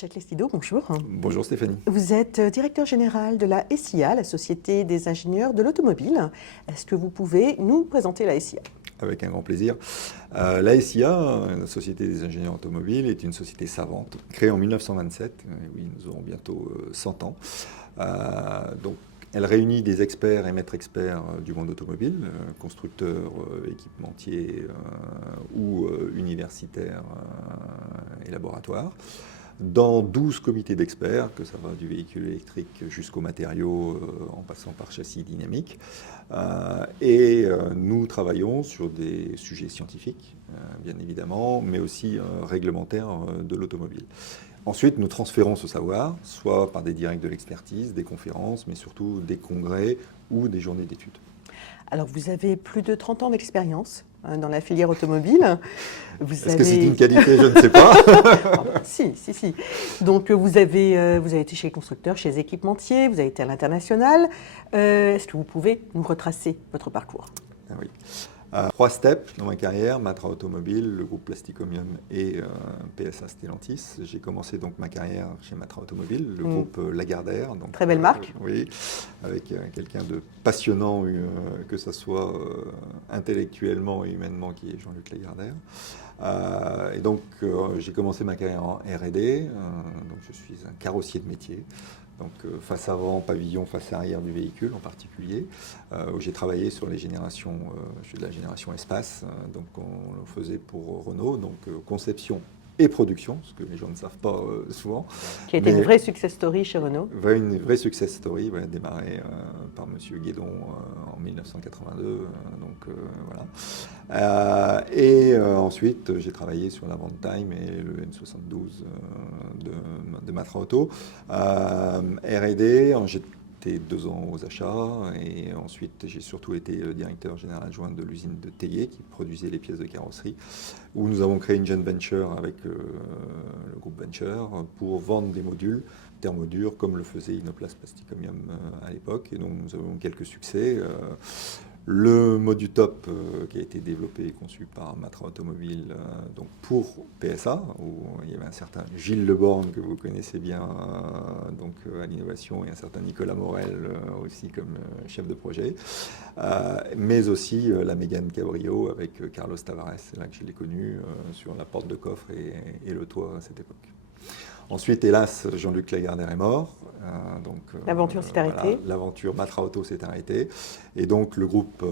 Jacques Lestido, bonjour. Bonjour Stéphanie. Vous êtes directeur général de la SIA, la Société des ingénieurs de l'automobile. Est-ce que vous pouvez nous présenter la SIA ? Avec un grand plaisir. La SIA, la Société des ingénieurs automobiles, est une société savante, créée en 1927. Oui, nous aurons bientôt 100 ans. Donc, elle réunit des experts et maîtres experts du monde automobile, constructeurs, équipementiers ou universitaires et laboratoires, dans 12 comités d'experts, que ça va du véhicule électrique jusqu'aux matériaux, en passant par châssis dynamique. Nous travaillons sur des sujets scientifiques, bien évidemment, mais aussi réglementaires de l'automobile. Ensuite, nous transférons ce savoir, soit par des directs de l'expertise, des conférences, mais surtout des congrès ou des journées d'études. Alors, vous avez plus de 30 ans d'expérience dans la filière automobile. Est-ce que c'est une qualité? Je ne sais pas. Si. Donc, vous avez été chez les constructeurs, chez les équipementiers, vous avez été à l'international. Est-ce que vous pouvez nous retracer votre parcours? Oui. 3 steps dans ma carrière, Matra Automobile, le groupe Plasticomium et PSA Stellantis. J'ai commencé donc ma carrière chez Matra Automobile, le groupe Lagardère. Donc, très belle marque. Oui, avec quelqu'un de passionnant, que ce soit intellectuellement et humainement, qui est Jean-Luc Lagardère. Et donc j'ai commencé ma carrière en R&D, donc je suis un carrossier de métier. Donc face avant, pavillon, face arrière du véhicule en particulier, où j'ai travaillé sur les générations, je suis de la génération espace, donc on le faisait pour Renault, donc conception et production, ce que les gens ne savent pas souvent. Qui a été une vraie success story chez Renault. Une vraie success story, démarrée par M. Guédon en 1982. Voilà. Ensuite, j'ai travaillé sur la Time et le M72 de Matra Auto. R&D, j'étais 2 ans aux achats et ensuite j'ai surtout été directeur général adjoint de l'usine de Tellier qui produisait les pièces de carrosserie, où nous avons créé une joint venture avec le groupe Venture pour vendre des modules thermodurs comme le faisait Inoplast Plasticomium à l'époque, et donc nous avons quelques succès. Le Modutop qui a été développé et conçu par Matra Automobile donc pour PSA, où il y avait un certain Gilles Leborgne que vous connaissez bien donc à l'innovation, et un certain Nicolas Morel aussi comme chef de projet, mais aussi la Mégane Cabrio avec Carlos Tavares, c'est là que je l'ai connu sur la porte de coffre et le toit à cette époque. Ensuite, hélas, Jean-Luc Lagardère est mort. L'aventure s'est arrêtée. Voilà, l'aventure Matra Auto s'est arrêtée. Et donc, le groupe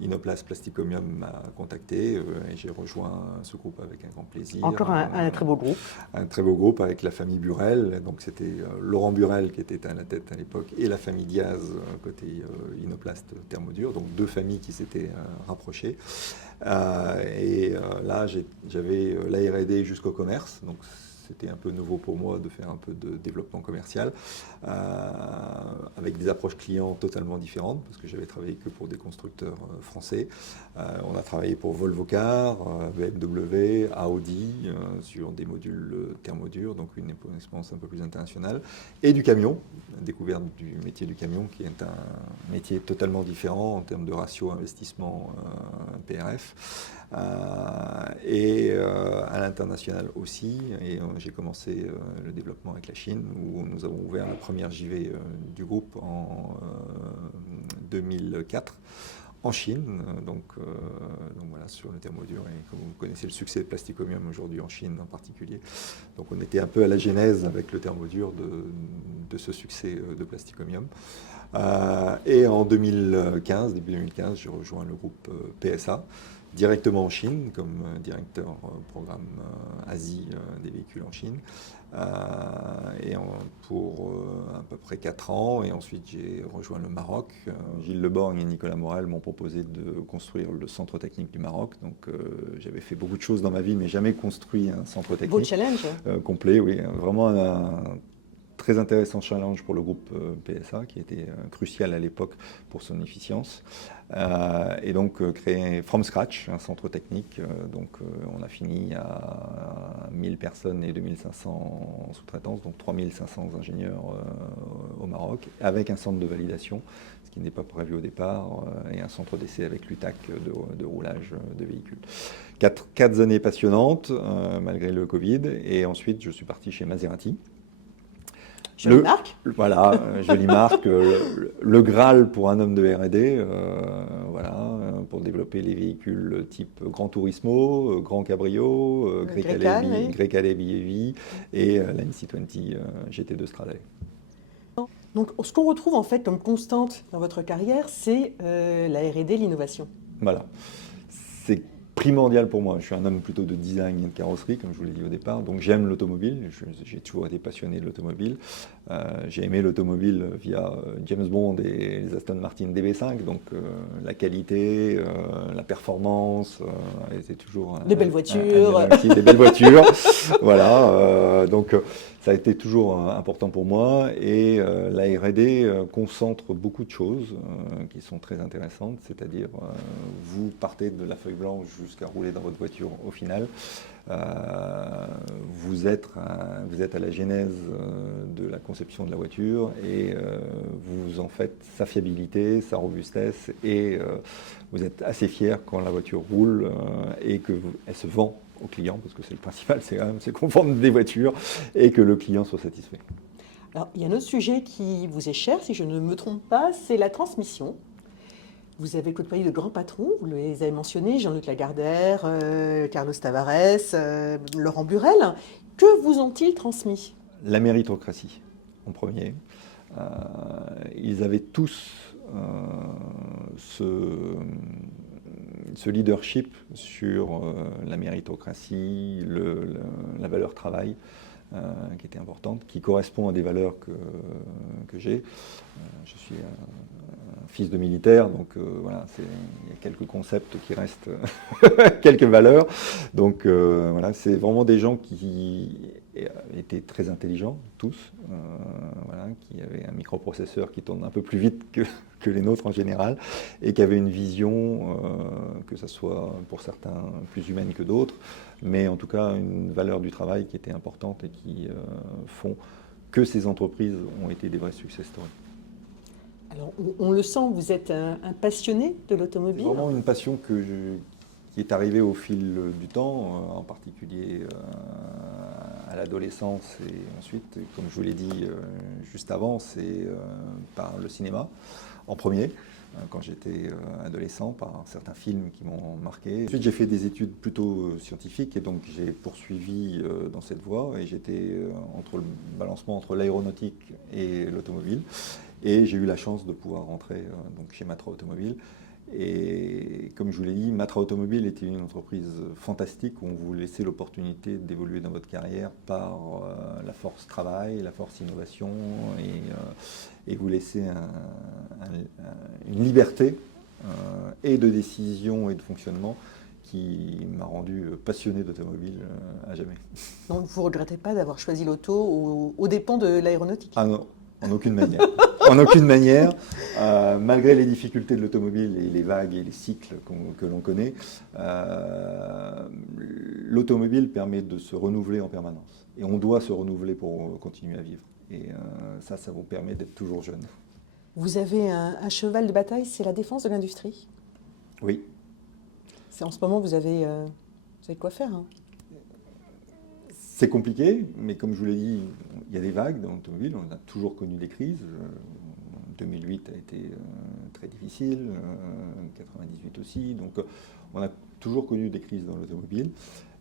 Inoplast Plasticomium m'a contacté et j'ai rejoint ce groupe avec un grand plaisir. Encore un très beau groupe. Un très beau groupe avec la famille Burel. Donc, c'était Laurent Burel qui était à la tête à l'époque et la famille Diaz côté Inoplast Thermodure. Donc, 2 familles qui s'étaient rapprochées. Là, j'avais la R&D jusqu'au commerce. Donc, c'était un peu nouveau pour moi de faire un peu de développement commercial avec des approches clients totalement différentes, parce que j'avais travaillé que pour des constructeurs français. On a travaillé pour Volvo Car, BMW, Audi sur des modules thermodurs, donc une expérience un peu plus internationale, et du camion, découverte du métier du camion qui est un métier totalement différent en termes de ratio investissement PRF. À l'international aussi, et j'ai commencé le développement avec la Chine, où nous avons ouvert la première JV du groupe en 2004 en Chine, donc voilà, sur le thermodure, et comme vous connaissez le succès de Plasticomium aujourd'hui en Chine en particulier, donc on était un peu à la genèse avec le thermodure de ce succès de Plasticomium. Et en 2015, début 2015, j'ai rejoint le groupe PSA, directement en Chine, comme directeur programme Asie des véhicules en Chine, pour à peu près 4 ans. Et ensuite, j'ai rejoint le Maroc. Gilles Leborgne et Nicolas Morel m'ont proposé de construire le centre technique du Maroc. Donc, j'avais fait beaucoup de choses dans ma vie, mais jamais construit un centre technique. Beau challenge. Complet, oui. Vraiment un très intéressant challenge pour le groupe PSA, qui était crucial à l'époque pour son efficience. Et donc créer from scratch un centre technique. Donc on a fini à 1000 personnes et 2500 sous-traitances, donc 3500 ingénieurs au Maroc, avec un centre de validation, ce qui n'est pas prévu au départ, et un centre d'essai avec l'UTAC de roulage de véhicules. Quatre années passionnantes, malgré le Covid, et ensuite je suis parti chez Maserati. Jolie marque. Voilà, jolie marque, le Graal pour un homme de R&D, voilà, pour développer les véhicules type Gran Turismo, Gran Cabrio, Grecale BEV et la MC20 GT2 Stradale. Donc, ce qu'on retrouve en fait comme constante dans votre carrière, c'est la R&D, l'innovation. Voilà, c'est primordial pour moi. Je suis un homme plutôt de design et de carrosserie, comme je vous l'ai dit au départ, donc j'aime l'automobile, j'ai toujours été passionné de l'automobile. J'ai aimé l'automobile via James Bond et les Aston Martin DB5, donc la qualité, la performance, c'est toujours... Des belles voitures. Des belles voitures, voilà, donc ça a été toujours important pour moi, et la R&D concentre beaucoup de choses qui sont très intéressantes, c'est-à-dire vous partez de la feuille blanche jusqu'à rouler dans votre voiture au final. Vous êtes à la genèse de la conception de la voiture, et vous en faites sa fiabilité, sa robustesse, et vous êtes assez fier quand la voiture roule et qu'elle se vend au client, parce que c'est le principal, c'est qu'on vende des voitures et que le client soit satisfait. Alors, il y a un autre sujet qui vous est cher, si je ne me trompe pas, c'est la transmission. Vous avez côtoyé de grands patrons, vous les avez mentionnés, Jean-Luc Lagardère, Carlos Tavares, Laurent Burel. Que vous ont-ils transmis? La méritocratie, en premier. Ils avaient tous ce leadership sur la méritocratie, la valeur travail, qui était importante, qui correspond à des valeurs que j'ai. Je suis un fils de militaire, donc voilà, il y a quelques concepts qui restent, quelques valeurs. Donc voilà, c'est vraiment des gens qui étaient très intelligents, tous, voilà, qui avaient un microprocesseur qui tourne un peu plus vite que les nôtres en général, et qui avaient une vision, que ce soit pour certains plus humaine que d'autres, mais en tout cas une valeur du travail qui était importante et qui font que ces entreprises ont été des vrais success stories. Alors, on le sent, vous êtes un passionné de l'automobile. C'est vraiment une passion qui est arrivée au fil du temps, en particulier à l'adolescence, et ensuite, comme je vous l'ai dit juste avant, c'est par le cinéma en premier, quand j'étais adolescent, par certains films qui m'ont marqué. Ensuite, j'ai fait des études plutôt scientifiques, et donc j'ai poursuivi dans cette voie, et j'étais entre le balancement entre l'aéronautique et l'automobile, et j'ai eu la chance de pouvoir rentrer donc chez Matra Automobile. Et comme je vous l'ai dit, Matra Automobile était une entreprise fantastique où on vous laissait l'opportunité d'évoluer dans votre carrière par la force travail, la force innovation, et vous laissez une liberté et de décision et de fonctionnement qui m'a rendu passionné d'automobile à jamais. Donc vous ne regrettez pas d'avoir choisi l'auto aux dépens de l'aéronautique? Ah non, en aucune manière. En aucune manière, malgré les difficultés de l'automobile et les vagues et les cycles que l'on connaît, l'automobile permet de se renouveler en permanence. Et on doit se renouveler pour continuer à vivre. Et ça vous permet d'être toujours jeune. Vous avez un cheval de bataille, c'est la défense de l'industrie. Oui. En ce moment, vous avez quoi faire, hein. C'est compliqué, mais comme je vous l'ai dit, il y a des vagues dans l'automobile, on a toujours connu des crises. 2008 a été très difficile, 98 aussi, donc on a toujours connu des crises dans l'automobile.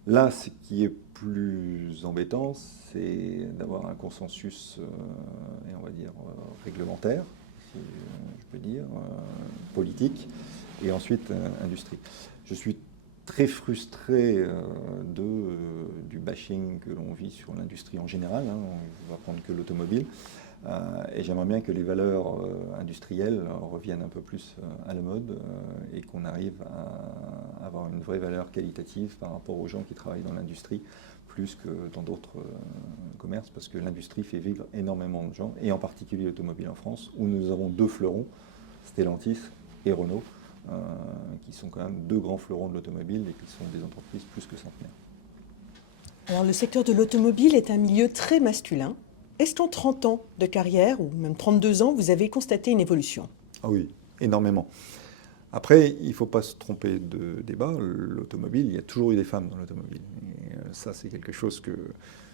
Là, ce qui est plus embêtant, c'est d'avoir un consensus, et on va dire réglementaire, si je peux dire, politique, et ensuite industrie. Je suis très frustré du bashing que l'on vit sur l'industrie en général, hein, on ne va prendre que l'automobile, et j'aimerais bien que les valeurs industrielles reviennent un peu plus à la mode, et qu'on arrive à avoir une vraie valeur qualitative par rapport aux gens qui travaillent dans l'industrie, plus que dans d'autres commerces, parce que l'industrie fait vivre énormément de gens, et en particulier l'automobile en France, où nous avons deux fleurons, Stellantis et Renault, qui sont quand même deux grands fleurons de l'automobile et qui sont des entreprises plus que centenaires. Alors le secteur de l'automobile est un milieu très masculin. Est-ce qu'en 30 ans de carrière, ou même 32 ans, vous avez constaté une évolution? Ah oui, énormément. Après, il ne faut pas se tromper de débat. L'automobile, il y a toujours eu des femmes dans l'automobile. Et ça, c'est quelque chose que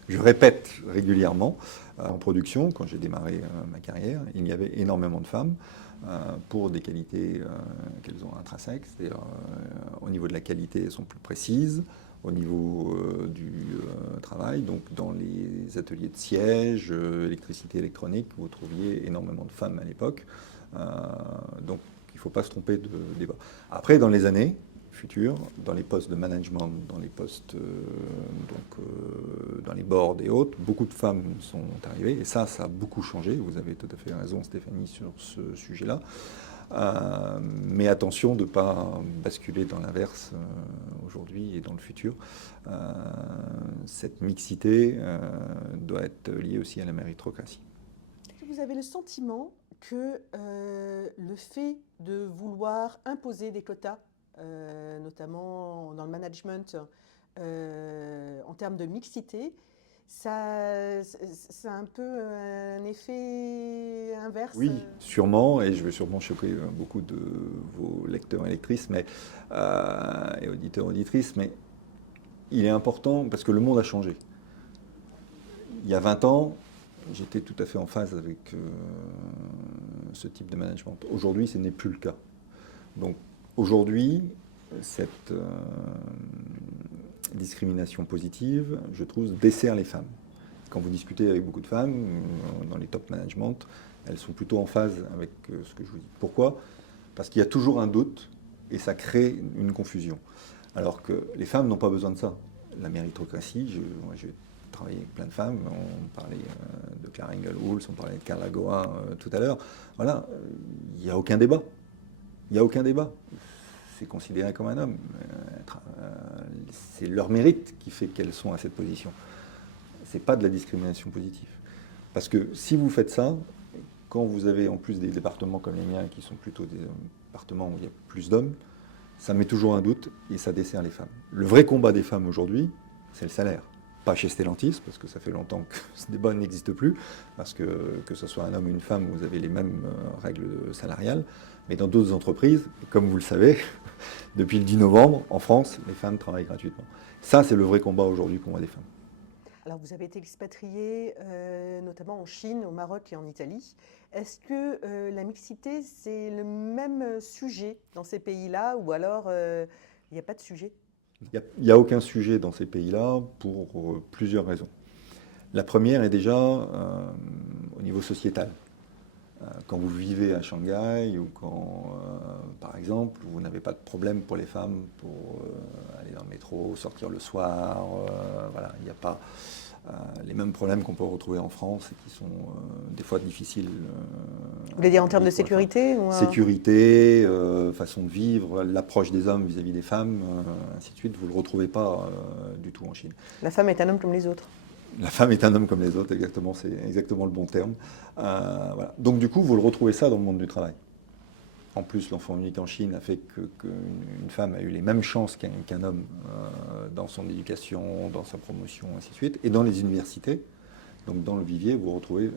je répète régulièrement. En production, quand j'ai démarré ma carrière, il y avait énormément de femmes pour des qualités qu'elles ont intrinsèques. C'est-à-dire, au niveau de la qualité, elles sont plus précises. Au niveau du travail, donc dans les ateliers de siège, électricité électronique, vous trouviez énormément de femmes à l'époque. Donc il ne faut pas se tromper de débat. Après, dans les années futures, dans les postes de management, dans les postes dans les boards et autres, beaucoup de femmes sont arrivées, et ça a beaucoup changé. Vous avez tout à fait raison, Stéphanie, sur ce sujet-là. Mais attention de ne pas basculer dans l'inverse aujourd'hui et dans le futur. Cette mixité doit être liée aussi à la méritocratie. Vous avez le sentiment que le fait de vouloir imposer des quotas, notamment dans le management, en termes de mixité, ça a un peu un effet inverse? Oui, sûrement, et je vais sûrement choquer beaucoup de vos lecteurs et lectrices et auditeurs et auditrices, mais il est important parce que le monde a changé. Il y a 20 ans, j'étais tout à fait en phase avec ce type de management. Aujourd'hui, ce n'est plus le cas. Donc aujourd'hui, cette discrimination positive, je trouve, dessert les femmes. Quand vous discutez avec beaucoup de femmes dans les top management, elles sont plutôt en phase avec ce que je vous dis. Pourquoi? Parce qu'il y a toujours un doute et ça crée une confusion. Alors que les femmes n'ont pas besoin de ça. La méritocratie, moi j'ai travaillé avec plein de femmes, on parlait de Clara Ingalls, on parlait de Carla Goa tout à l'heure. Voilà, il n'y a aucun débat. Il n'y a aucun débat. C'est considéré comme un homme. C'est leur mérite qui fait qu'elles sont à cette position. C'est pas de la discrimination positive. Parce que si vous faites ça, quand vous avez en plus des départements comme les miens, qui sont plutôt des départements où il y a plus d'hommes, ça met toujours un doute et ça dessert les femmes. Le vrai combat des femmes aujourd'hui, c'est le salaire. Pas chez Stellantis, parce que ça fait longtemps que ce débat n'existe plus, parce que ce soit un homme ou une femme, vous avez les mêmes règles salariales. Mais dans d'autres entreprises, comme vous le savez, depuis le 10 novembre, en France, les femmes travaillent gratuitement. Ça, c'est le vrai combat aujourd'hui pour moi des femmes. Alors, vous avez été expatrié notamment en Chine, au Maroc et en Italie. Est-ce que la mixité, c'est le même sujet dans ces pays-là, ou alors il n'y a pas de sujet? Il n'y a aucun sujet dans ces pays-là pour plusieurs raisons. La première est déjà au niveau sociétal. Quand vous vivez à Shanghai ou quand, par exemple, vous n'avez pas de problème pour les femmes pour aller dans le métro, sortir le soir, voilà, il n'y a pas les mêmes problèmes qu'on peut retrouver en France et qui sont des fois difficiles. Vous voulez dire en termes de sécurité ou Sécurité, façon de vivre, l'approche des hommes vis-à-vis des femmes, ainsi de suite, vous ne le retrouvez pas du tout en Chine. La femme est un homme comme les autres. La femme est un homme comme les autres, exactement, c'est exactement le bon terme. Voilà. Donc du coup, vous le retrouvez ça dans le monde du travail. En plus, l'enfant unique en Chine a fait qu'une femme a eu les mêmes chances qu'un homme dans son éducation, dans sa promotion, ainsi de suite. Et dans les universités, donc dans le vivier, vous retrouvez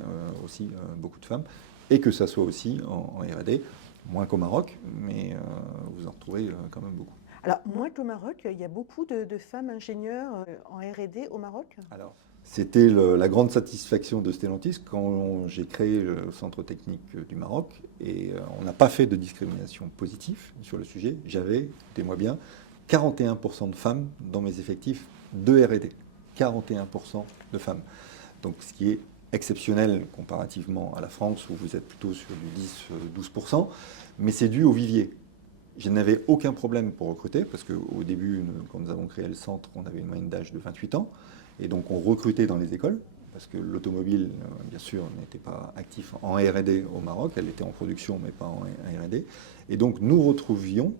aussi beaucoup de femmes. Et que ça soit aussi en R&D, moins qu'au Maroc, mais vous en retrouvez quand même beaucoup. Alors, moins qu'au Maroc, il y a beaucoup de femmes ingénieures en R&D au Maroc? Alors, c'était la grande satisfaction de Stellantis quand j'ai créé le centre technique du Maroc et on n'a pas fait de discrimination positive sur le sujet. J'avais, écoutez-moi bien, 41% de femmes dans mes effectifs de R&D. 41% de femmes. Donc ce qui est exceptionnel comparativement à la France où vous êtes plutôt sur du 10-12%, mais c'est dû au vivier. Je n'avais aucun problème pour recruter parce qu'au début, quand nous avons créé le centre, on avait une moyenne d'âge de 28 ans. Et donc on recrutait dans les écoles, parce que l'automobile, bien sûr, n'était pas actif en R&D au Maroc, elle était en production, mais pas en R&D. Et donc nous retrouvions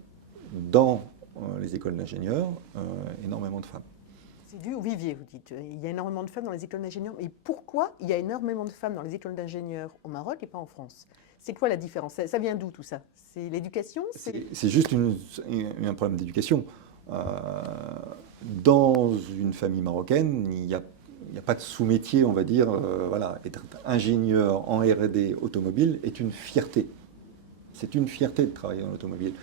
dans les écoles d'ingénieurs énormément de femmes. C'est dû au vivier, vous dites. Il y a énormément de femmes dans les écoles d'ingénieurs. Et pourquoi il y a énormément de femmes dans les écoles d'ingénieurs au Maroc et pas en France? C'est quoi la différence? Ça vient d'où tout ça? C'est l'éducation? C'est juste un problème d'éducation. Dans une famille marocaine, il y a il n'y a pas de sous-métier, on va dire. Voilà, être ingénieur en R&D automobile est une fierté. C'est une fierté de travailler dans l'automobile.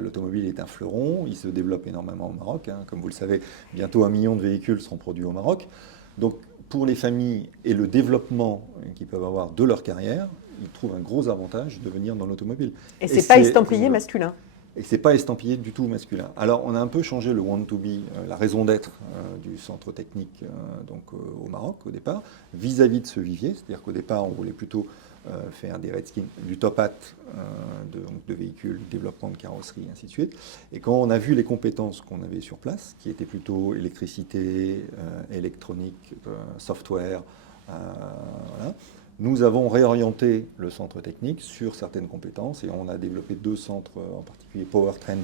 L'automobile est un fleuron, il se développe énormément au Maroc. Hein. Comme vous le savez, bientôt 1 million de véhicules seront produits au Maroc. Donc pour les familles et le développement qu'ils peuvent avoir de leur carrière, ils trouvent un gros avantage de venir dans l'automobile. Et c'est pas estampillé masculin. Et c'est pas estampillé du tout masculin. Alors on a un peu changé le want to be, la raison d'être du centre technique au Maroc au départ, vis-à-vis de ce vivier. C'est-à-dire qu'au départ on voulait plutôt faire des redskins, du top hat de véhicules, développement de carrosserie, ainsi de suite. Et quand on a vu les compétences qu'on avait sur place, qui étaient plutôt électricité, électronique, software, voilà, nous avons réorienté le centre technique sur certaines compétences et on a développé 2 centres, en particulier Powertrain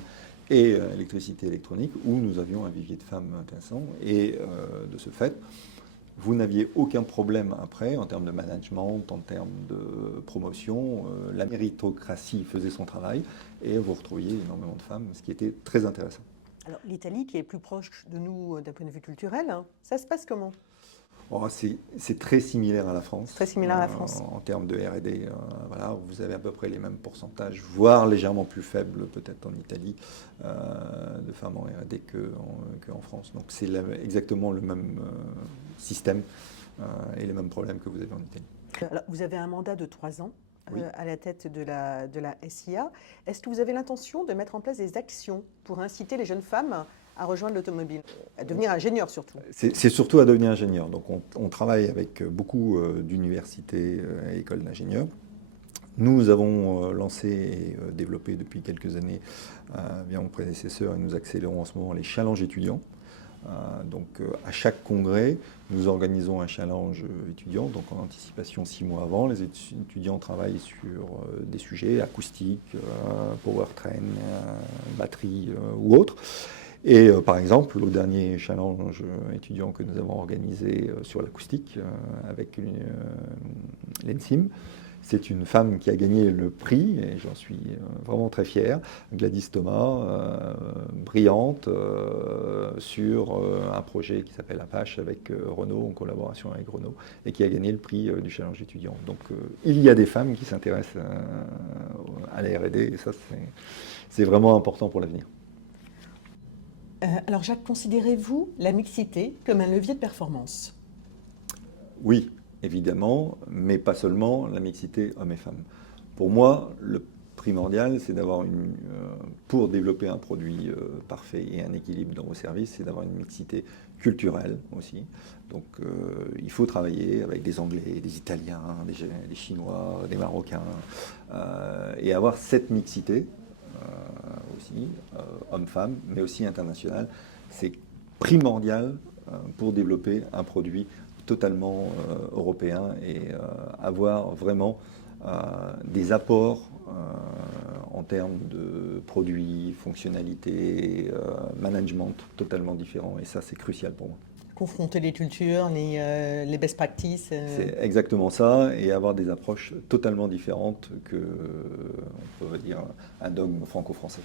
et électricité électronique, où nous avions un vivier de femmes intéressant. Et de ce fait, vous n'aviez aucun problème après en termes de management, en termes de promotion. La méritocratie faisait son travail et vous retrouviez énormément de femmes, ce qui était très intéressant. Alors l'Italie, qui est plus proche de nous d'un point de vue culturel, hein, ça se passe comment? Oh, c'est très similaire à la France. Très similaire à la France. En termes de R&D, voilà, vous avez à peu près les mêmes pourcentages, voire légèrement plus faibles peut-être en Italie, de femmes en R&D qu'en France. Donc c'est exactement le même système et les mêmes problèmes que vous avez en Italie. Alors, vous avez un mandat de 3 ans Oui. à la tête de la SIA. Est-ce que vous avez l'intention de mettre en place des actions pour inciter les jeunes femmes à rejoindre l'automobile, à devenir ingénieur surtout? C'est surtout à devenir ingénieur. Donc on travaille avec beaucoup d'universités et écoles d'ingénieurs. Nous avons lancé et développé depuis quelques années via mon prédécesseur et nous accélérons en ce moment les challenges étudiants. À chaque congrès, nous organisons un challenge étudiant, donc en anticipation 6 mois avant. Les étudiants travaillent sur des sujets acoustiques, powertrain, batterie ou autres. Et par exemple, au dernier challenge étudiant que nous avons organisé sur l'acoustique avec l'ENSIM, c'est une femme qui a gagné le prix, et j'en suis vraiment très fier, Gladys Thomas, brillante, sur un projet qui s'appelle Apache avec Renault, en collaboration avec Renault, et qui a gagné le prix du challenge étudiant. Donc il y a des femmes qui s'intéressent à la R&D, et ça c'est vraiment important pour l'avenir. Alors Jacques, considérez-vous la mixité comme un levier de performance? Oui, évidemment, mais pas seulement la mixité hommes et femmes. Pour moi, le primordial, c'est d'avoir pour développer un produit parfait et un équilibre dans vos services, c'est d'avoir une mixité culturelle aussi. Donc il faut travailler avec des Anglais, des Italiens, des Chinois, des Marocains, et avoir cette mixité aussi, hommes-femmes, mais aussi internationale. C'est primordial pour développer un produit totalement européen et avoir vraiment des apports en termes de produits, fonctionnalités, management totalement différents. Et ça, c'est crucial pour moi. Confronter les cultures, les best practices. C'est exactement ça, et avoir des approches totalement différentes que, on peut dire, un dogme franco-français.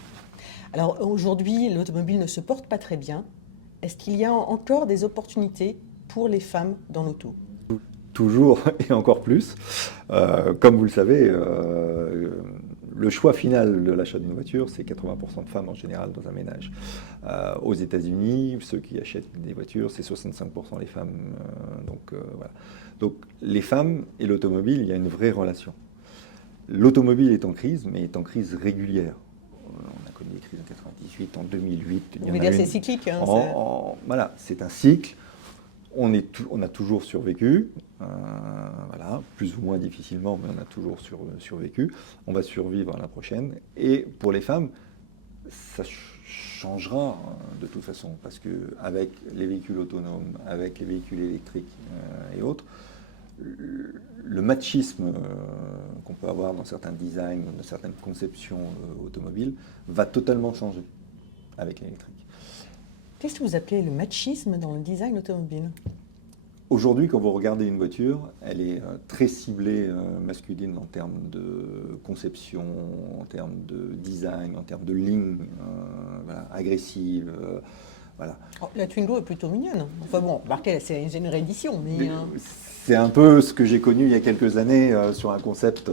Alors aujourd'hui, l'automobile ne se porte pas très bien. Est-ce qu'il y a encore des opportunités pour les femmes dans l'auto? Toujours et encore plus. Comme vous le savez, le choix final de l'achat d'une voiture, c'est 80% de femmes en général dans un ménage. Aux États-Unis, ceux qui achètent des voitures, c'est 65% les femmes. Voilà. Donc les femmes et l'automobile, il y a une vraie relation. L'automobile est en crise, mais est en crise régulière. On a connu des crises en 98, en 2008. Vous voulez dire c'est cyclique, hein, voilà, c'est un cycle. On a toujours survécu, voilà, plus ou moins difficilement, mais on a toujours survécu. On va survivre à la prochaine. Et pour les femmes, ça changera de toute façon, parce qu'avec les véhicules autonomes, avec les véhicules électriques et autres, le machisme qu'on peut avoir dans certains designs, dans certaines conceptions automobiles, va totalement changer avec l'électrique. Qu'est-ce que vous appelez le machisme dans le design automobile? Aujourd'hui, quand vous regardez une voiture, elle est très ciblée masculine en termes de conception, en termes de design, en termes de ligne, voilà, agressive. Voilà. Oh, la Twingo est plutôt mignonne. Enfin bon, remarquez, c'est une réédition, mais... C'est un peu ce que j'ai connu il y a quelques années sur un concept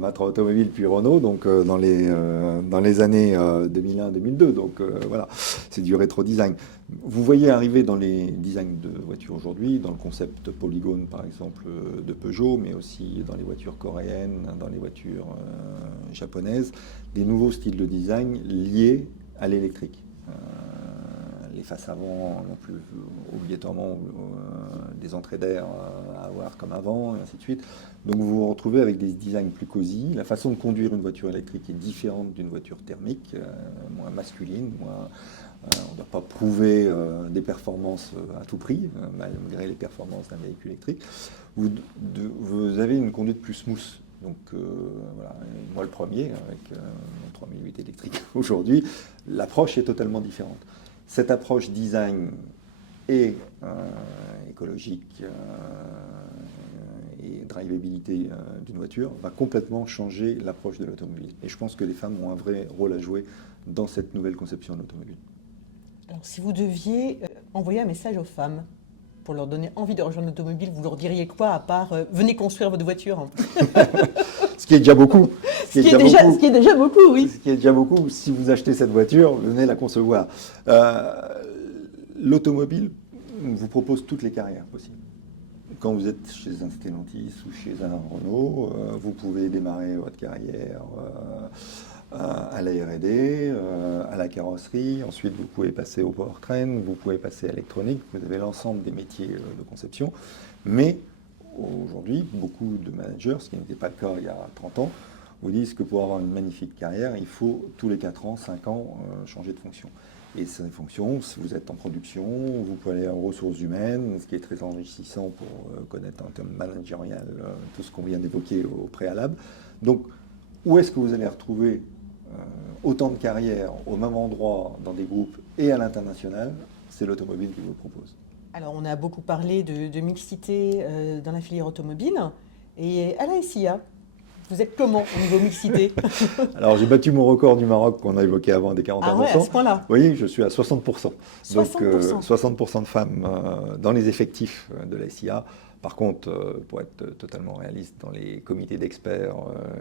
Matra Automobile puis Renault, donc dans les années 2001-2002. Donc voilà, c'est du rétro design. Vous voyez arriver dans les designs de voitures aujourd'hui, dans le concept polygone par exemple de Peugeot, mais aussi dans les voitures coréennes, dans les voitures japonaises, des nouveaux styles de design liés à l'électrique. Les faces avant non plus obligatoirement des entrées d'air à avoir comme avant, et ainsi de suite. Donc vous vous retrouvez avec des designs plus cosy. La façon de conduire une voiture électrique est différente d'une voiture thermique, moins masculine, on ne doit pas prouver des performances à tout prix, malgré les performances d'un véhicule électrique. Vous avez une conduite plus smooth. Donc voilà, moi le premier, avec mon 3008 électrique aujourd'hui, l'approche est totalement différente. Cette approche design et écologique et drivabilité d'une voiture va complètement changer l'approche de l'automobile. Et je pense que les femmes ont un vrai rôle à jouer dans cette nouvelle conception de l'automobile. Alors, si vous deviez envoyer un message aux femmes pour leur donner envie de rejoindre l'automobile, vous leur diriez quoi à part venez construire votre voiture? Ce qui est déjà beaucoup. Ce qui est déjà beaucoup, oui. Ce qui est déjà beaucoup. Si vous achetez cette voiture, venez la concevoir. L'automobile vous propose toutes les carrières possibles. Quand vous êtes chez un Stellantis ou chez un Renault, vous pouvez démarrer votre carrière à la R&D, à la carrosserie. Ensuite, vous pouvez passer au powertrain, vous pouvez passer à l'électronique. Vous avez l'ensemble des métiers de conception. Mais aujourd'hui, beaucoup de managers, ce qui n'était pas le cas il y a 30 ans, vous disent que pour avoir une magnifique carrière, il faut tous les 4 ans, 5 ans, changer de fonction. Et ces fonctions, si vous êtes en production, vous pouvez aller aux ressources humaines, ce qui est très enrichissant pour connaître en termes managérial tout ce qu'on vient d'évoquer au préalable. Donc, où est-ce que vous allez retrouver autant de carrières au même endroit dans des groupes et à l'international? C'est l'automobile qui vous le propose. Alors, on a beaucoup parlé de mixité dans la filière automobile. Et à la SIA, vous êtes comment au niveau mixité? Alors, j'ai battu mon record du Maroc qu'on a évoqué avant des 41%. Ah ouais, à ce point-là? Oui, je suis à 60%. 60%. Donc, 60% de femmes dans les effectifs de la SIA. Par contre, pour être totalement réaliste, dans les comités d'experts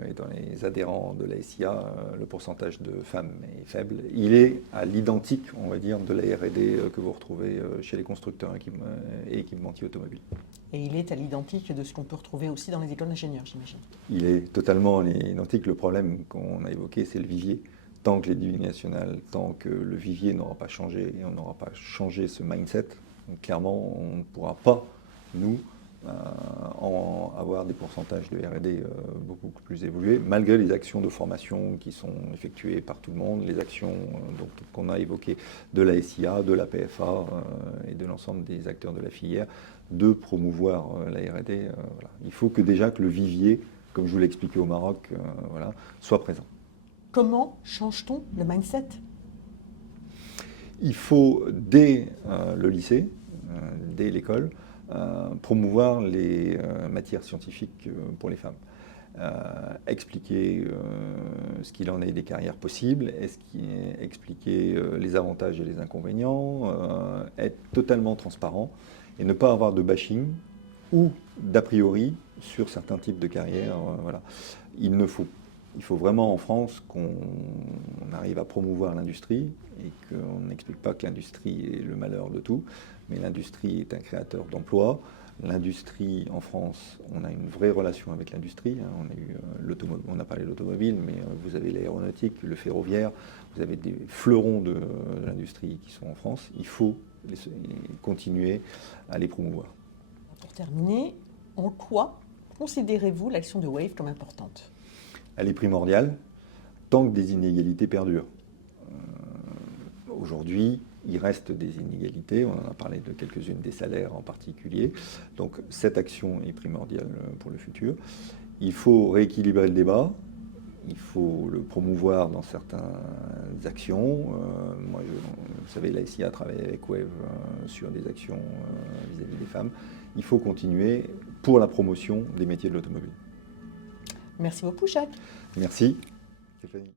et dans les adhérents de la SIA, le pourcentage de femmes est faible. Il est à l'identique, on va dire, de la R&D que vous retrouvez chez les constructeurs et équipementiers automobiles. Et il est à l'identique de ce qu'on peut retrouver aussi dans les écoles d'ingénieurs, j'imagine. Il est totalement identique. Le problème qu'on a évoqué, c'est le vivier. Tant que l'éducation nationale, tant que le vivier n'aura pas changé et on n'aura pas changé ce mindset, donc clairement, on ne pourra pas, nous, avoir des pourcentages de R&D beaucoup plus évolués, malgré les actions de formation qui sont effectuées par tout le monde, les actions qu'on a évoquées de la SIA, de la PFA et de l'ensemble des acteurs de la filière, de promouvoir la R&D. Voilà. Il faut que déjà que le vivier, comme je vous l'ai expliqué au Maroc, voilà, soit présent. Comment change-t-on le mindset? Il faut, dès le lycée, dès l'école, promouvoir les matières scientifiques pour les femmes. Expliquer ce qu'il en est des carrières possibles, expliquer les avantages et les inconvénients, être totalement transparent et ne pas avoir de bashing ou d'a priori sur certains types de carrières. Voilà. Il faut vraiment en France qu'on arrive à promouvoir l'industrie et qu'on n'explique pas que l'industrie est le malheur de tout, mais l'industrie est un créateur d'emplois. L'industrie en France, on a une vraie relation avec l'industrie. On a parlé de l'automobile, mais vous avez l'aéronautique, le ferroviaire, vous avez des fleurons de l'industrie qui sont en France. Il faut continuer à les promouvoir. Pour terminer, en quoi considérez-vous l'action de Wave comme importante? Elle est primordiale tant que des inégalités perdurent. Aujourd'hui, il reste des inégalités, on en a parlé de quelques-unes, des salaires en particulier. Donc cette action est primordiale pour le futur. Il faut rééquilibrer le débat, il faut le promouvoir dans certaines actions. Vous savez, la SIA travaille avec Wave sur des actions vis-à-vis des femmes. Il faut continuer pour la promotion des métiers de l'automobile. Merci beaucoup, Jacques. Merci, Stéphanie.